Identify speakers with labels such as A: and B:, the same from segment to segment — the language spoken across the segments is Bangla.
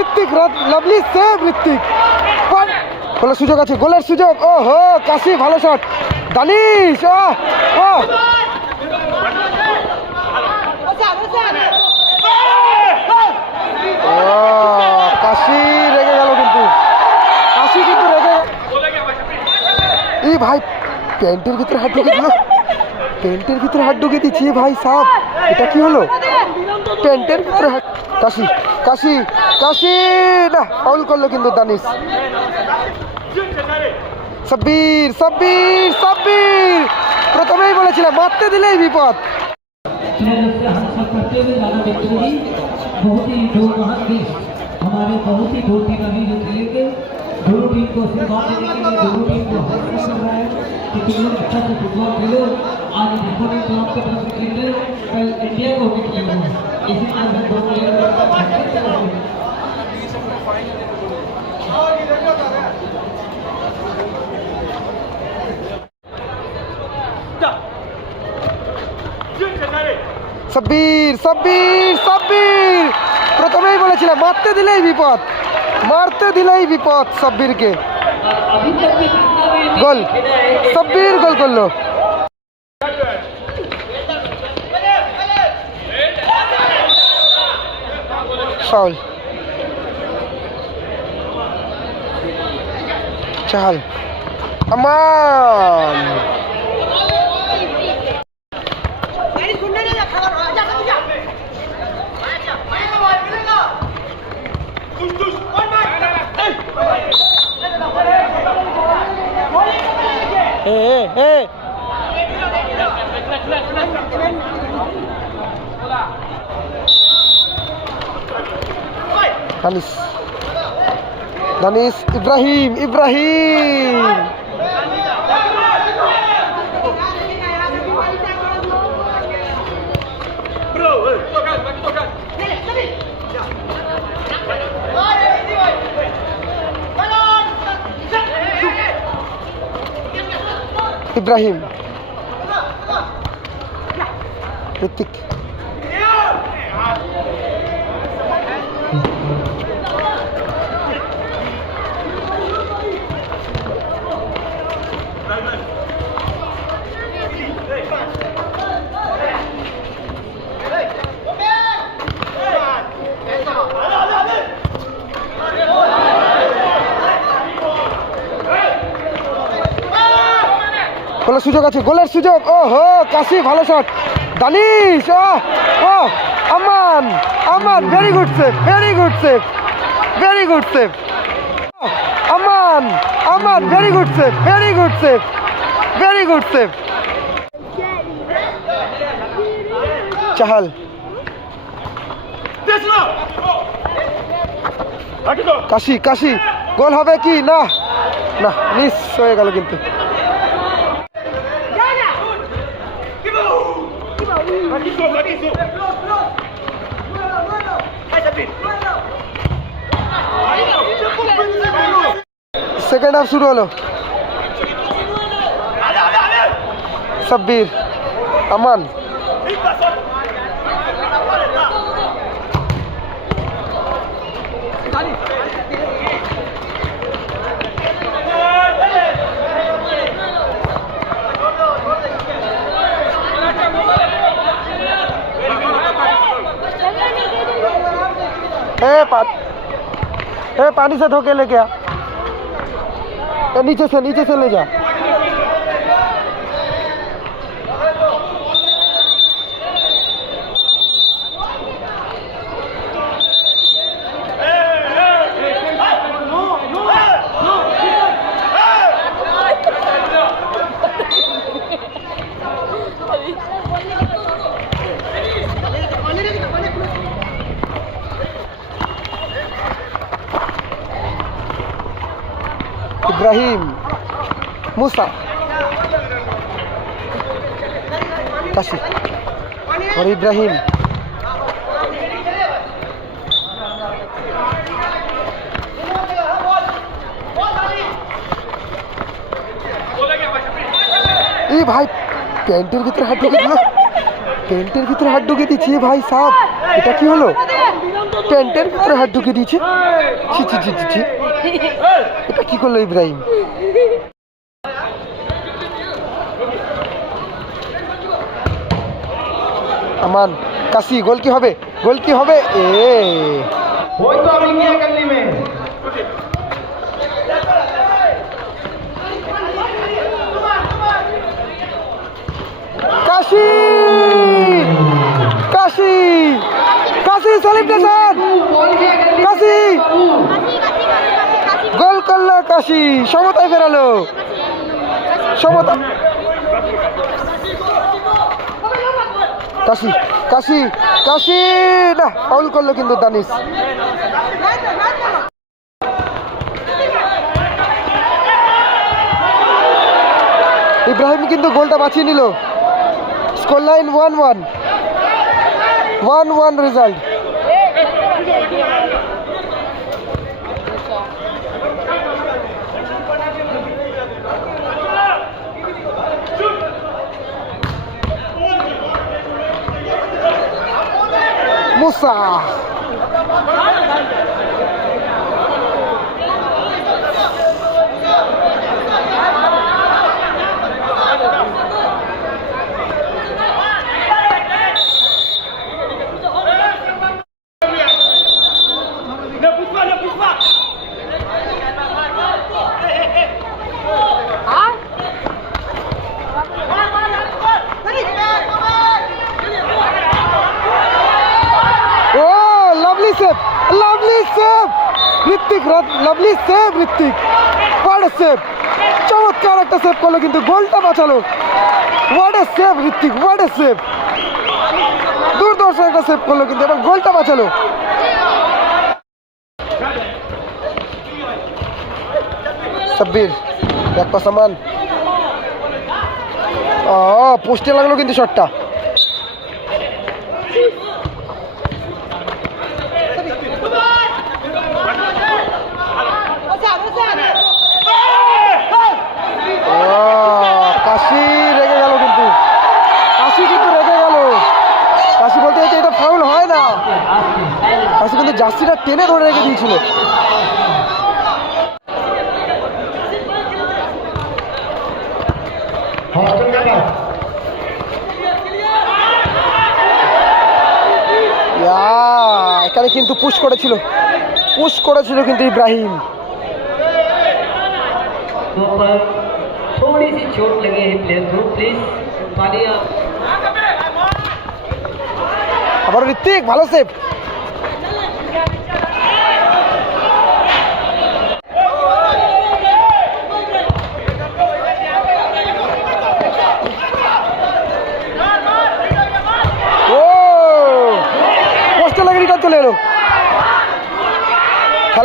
A: ঋত্বিক লাভলি সেভ ঋত্বিক হলো সুযোগ আছে, গোলের সুযোগ। ও হো কাশি, ভালো শট দানিশ ও ও কাশি রেগে গেল কিন্তু। কাশি কিন্তু রেগে এই ভাই প্যান্টের ভিতরে হাত ঢুকে দিল। প্যান্টের ভিতরে হাত ঢুকে দিচ্ছি ভাই সাপ এটা কি হলো? প্যান্টের ভিতরে হাত কাশি। কাশি কাশি না ফাউল করলো কিন্তু দানিশ সাব্বির সাব্বির সাব্বির প্রথমেই বলেছিলাম মারতে দিলেই বিপদ
B: प्लेयर से हम सब करते हुए ज्यादा विक्ट्री बहुत ही दो महान देश हमारे बहुत ही दो टीम अभी जो खेलेंगे दोनों टीम को आशीर्वाद देने के लिए दोनों टीम को हासिल कर रहा है कि तुम लोग अच्छा से फुटबॉल खेलो आज डिफरेंट क्लब के तरफ से खेल रहे हो कल इंडिया को भी खेलो इसी
A: सबीर सबीर सबीर। प्रथम मारते दिल विपद। मारते दिल
B: विपद सबीर के गोल।
A: सबीर गोल कर लो ফাউল চাল। আমান। এ এ এ দানিস দানিস ইব্রাহিম ইব্রাহিম ইব্রাহিম ঋতিক হলো সুযোগ আছে, গোলের সুযোগ। ও হো কাশি, ভালো শট দানিশ ও ও Aman Aman very good save very good save very good save Aman very good save very good save very good save Chahal Kashi Kashi. Goal হবে কি? না। না মিস হয়ে গেল কিন্তু। सेकेंड हाफ़ शुरू हलो सब्बीर अमन। ए, पा, ए पानी से धोके लेके आ। नीचे से नीचे से ले जा। ইব্রাহিম, মুসা। কাশি। আর ইব্রাহিম। এই ভাই, প্যান্টের ভিতরে হাত ঢুকে দিল। প্যান্টের ভিতরে হাত ঢুকে দিচ্ছি ভাই সাপ এটা কি হলো? প্যান্টের ভিতরে হাত ঢুকে দিয়েছে। ছি ছি ছি ছি ছি। এটা কি করল ইব্রাহিম? আমান, কাশি, গোল কি হবে? গোল কি হবে? এ। কাশি! কাশি! কাশি সেলিব্রেশন কাশি! কাশি, সমতায় ফেরালো। সমতা কাশি কাশি কাশি। না ফাউল করল কিন্তু দানিশ। ইব্রাহিম কিন্তু গোলটা বাঁচিয়ে নিল। Score line one one one one result Musa ও lovely save lovely save Ritwik lovely save Ritwik. এ সেভ চমৎকার একটা সেভ করল কিন্তু গোলটা বাঁচালো। এ সেভ ঋত্বিক এ সেভ দুর্দর্শন একটা সেভ করল কিন্তু এবং গোলটা বাঁচালো। সাব্বির, এক পাশা মান ও পোস্টে লাগল কিন্তু শটটা আহ, কাশি রেগে গেল কিন্তু কাশি কিন্তু রেগে গেল কাশি বলতে চাইছে এটা ফাউল হয় না কাশি কিন্তু জার্সিটা টেনে ধরে রেখে দিয়েছিল
C: हॉस्टल का
A: ইয়া, এখানে কিন্তু পুশ করেছিল পুশ করেছিল কিন্তু ইব্রাহিম
B: तो पर थोड़ी सी चोट लगी है प्लेयर को प्लीज पानी आप
A: আবার ঋত্বিক ভালো সেভ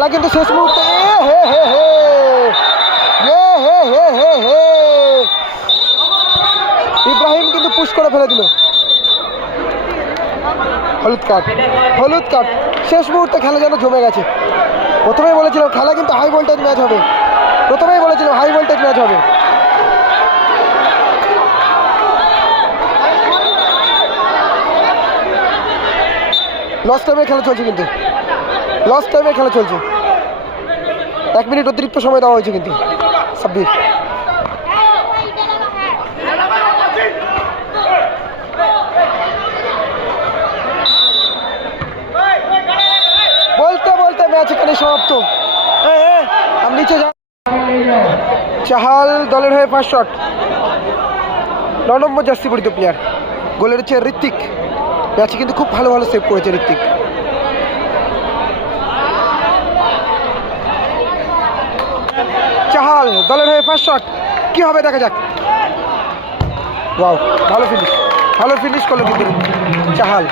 A: খেলা কিন্তু শেষ মুহূর্তে। এ, হে হে হে। হে হে হে হে। ইব্রাহিম কিন্তু পুশ করে ফেলে দিল। হলুদ কার্ড হলুদ কার্ড। শেষ মুহূর্তে খেলা যেন জমে গেছে। প্রথমেই বলেছিলাম, খেলা কিন্তু হাই ভোল্টেজ ম্যাচ হবে। প্রথমেই বলেছিলাম হাই ভোল্টেজ ম্যাচ হবে। লস্ট টাইমে খেলা চলছে কিন্তু। লস্ট টাইমে খেলা চলছে। এক মিনিট অতিরিক্ত সময় দেওয়া হয়েছে কিন্তু। সাব্বির বলতে বলতে ম্যাচ এখানে সমাপ্ত। নিচে যা চাহাল দলের হয়ে ফার্স্ট শট ন নম্বর জার্সি পরিত প্লেয়ার গোলের হচ্ছে ঋত্বিক। ম্যাচে কিন্তু খুব ভালো ভালো সেভ করেছে ঋত্বিক। হাল দলের হয়ে ফার্স্ট শট কী হবে দেখা যাক। ওয়াও ভালো ফিনিশ ভালো ফিনিশ করল কিন্তু চাহাল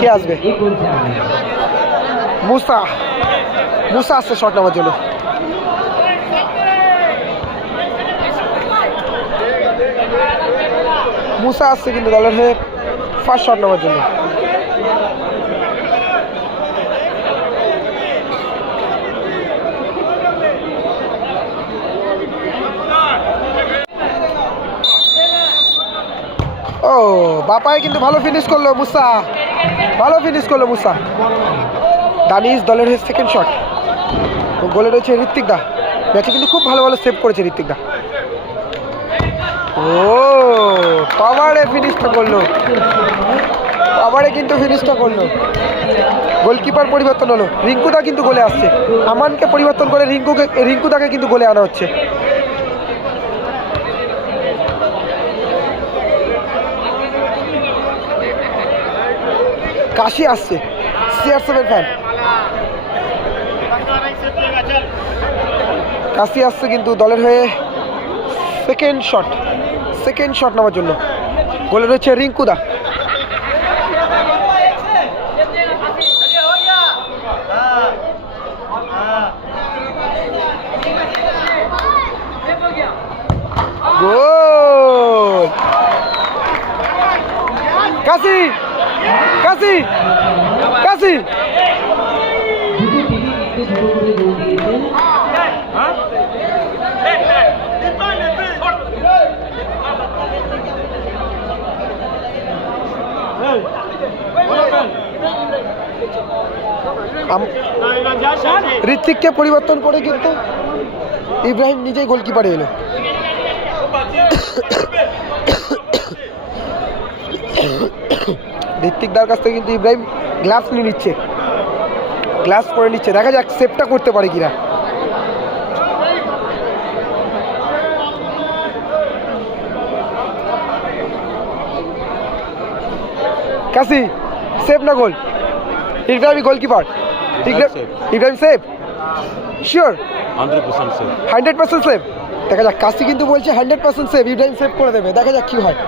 A: কে আসবে? মুসা। মুসা আসছে শট নেওয়ার জন্য। মুসা আসছে কিন্তু দলের হয়ে ফার্স্ট শট নেওয়ার জন্য। ও বাপায় কিন্তু ভালো ফিনিশ করল মুসা ভালো ফিনিশ করল মুসা দানিশ দলের হয়ে সেকেন্ড শট গোলে রয়েছে ঋত্বিক দা। ম্যাচে কিন্তু খুব ভালো ভালো সেভ করেছে ঋত্বিক দা। ও পাওয়ারে ফিনিশটা করল। পাওয়ারে কিন্তু ফিনিশটা করল। গোলকিপার পরিবর্তন হলো। রিঙ্কুদা কিন্তু গোলে আসছে। আমানকে পরিবর্তন করে রিঙ্কুকে, রিঙ্কুদাকে কিন্তু গোলে আনা হচ্ছে। কাশি আসছে। সিআর সেভেন ফ্যান কাশি আসছে কিন্তু দলের হয়ে সেকেন্ড শট সেকেন্ড শট নেওয়ার জন্য। গোলে রয়েছে রিঙ্কুদা। কাশি! কাশি কাশি। ঋত্বিককে পরিবর্তন করে কিন্তু ইব্রাহিম নিজেই গোলকিপারে এলো। ঋত্বিক দার কাছ থেকে কিন্তু ইব্রাহিম গ্লাভস নিয়ে নিচ্ছে। গ্লাভস পরে নিচ্ছে। দেখা যাক সেভটা করতে পারে কিনা। কাসি সেভ না goal Ibrahim goalkeeper Ibrahim save sure
D: 100% sir.
A: Hundred percent save দেখা যাক। কাশি কিন্তু বলছে hundred percent save Ibrahim save করে দেবে। দেখা যাক কি হয়।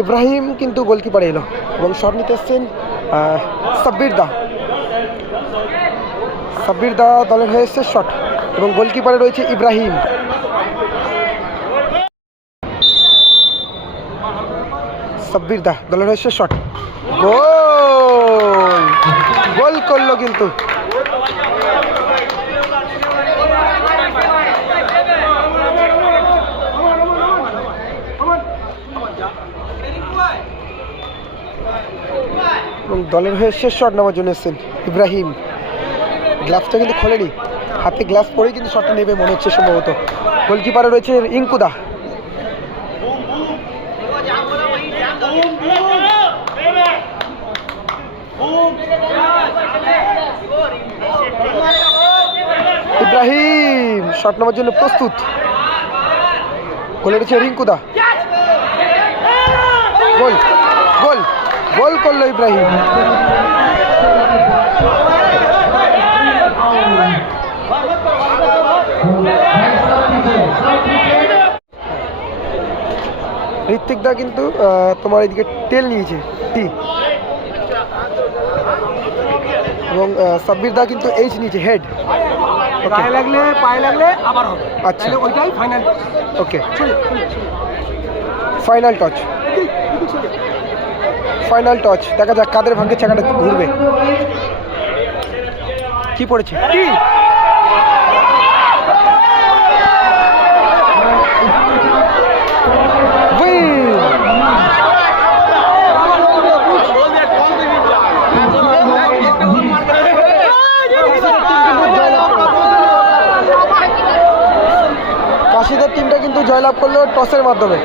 A: ইব্রাহিম কিন্তু গোলকিপারে এলো এবং শট নিতে এসছেন সাব্বির দা। সাব্বির দা দলের হয়ে এসছে শট এবং গোলকিপারে রয়েছে ইব্রাহিম। সাব্বির দা দলের হয়েছে শট। গোল! গোল করল কিন্তু। এবং দলের হয়ে শেষ শট নেওয়ার জন্য এসেছেন ইব্রাহিম। গ্লাভসটা কিন্তু খোলেনি। হাতে গ্লাভস পরেই কিন্তু শটটা নেবে মনে হচ্ছে সম্ভবত। গোলকিপারে রয়েছে ইঙ্কুদা ইব্রাহিম, শট নেওয়ার জন্য প্রস্তুত। গোলে রয়েছে রিঙ্কুদা। গোল। গোল করল ইব্রাহিম। ঋত্বিক দা কিন্তু তোমার এদিকে তেল নিয়েছে টি। এবং আহ, সাব্বির দা কিন্তু এইচ নিয়েছে হেড।
C: পায়ে লাগলে পায়ে লাগলে আবার হবে।
A: আচ্ছা।
C: ওইটাই final
A: okay final touch final touch দেখা যাক কাদের ভাগ্যে চাকাটা ঘুরবে। কি পড়েছে? কি! কাশিদের টিমটা কিন্তু জয়লাভ করল টসের মাধ্যমে।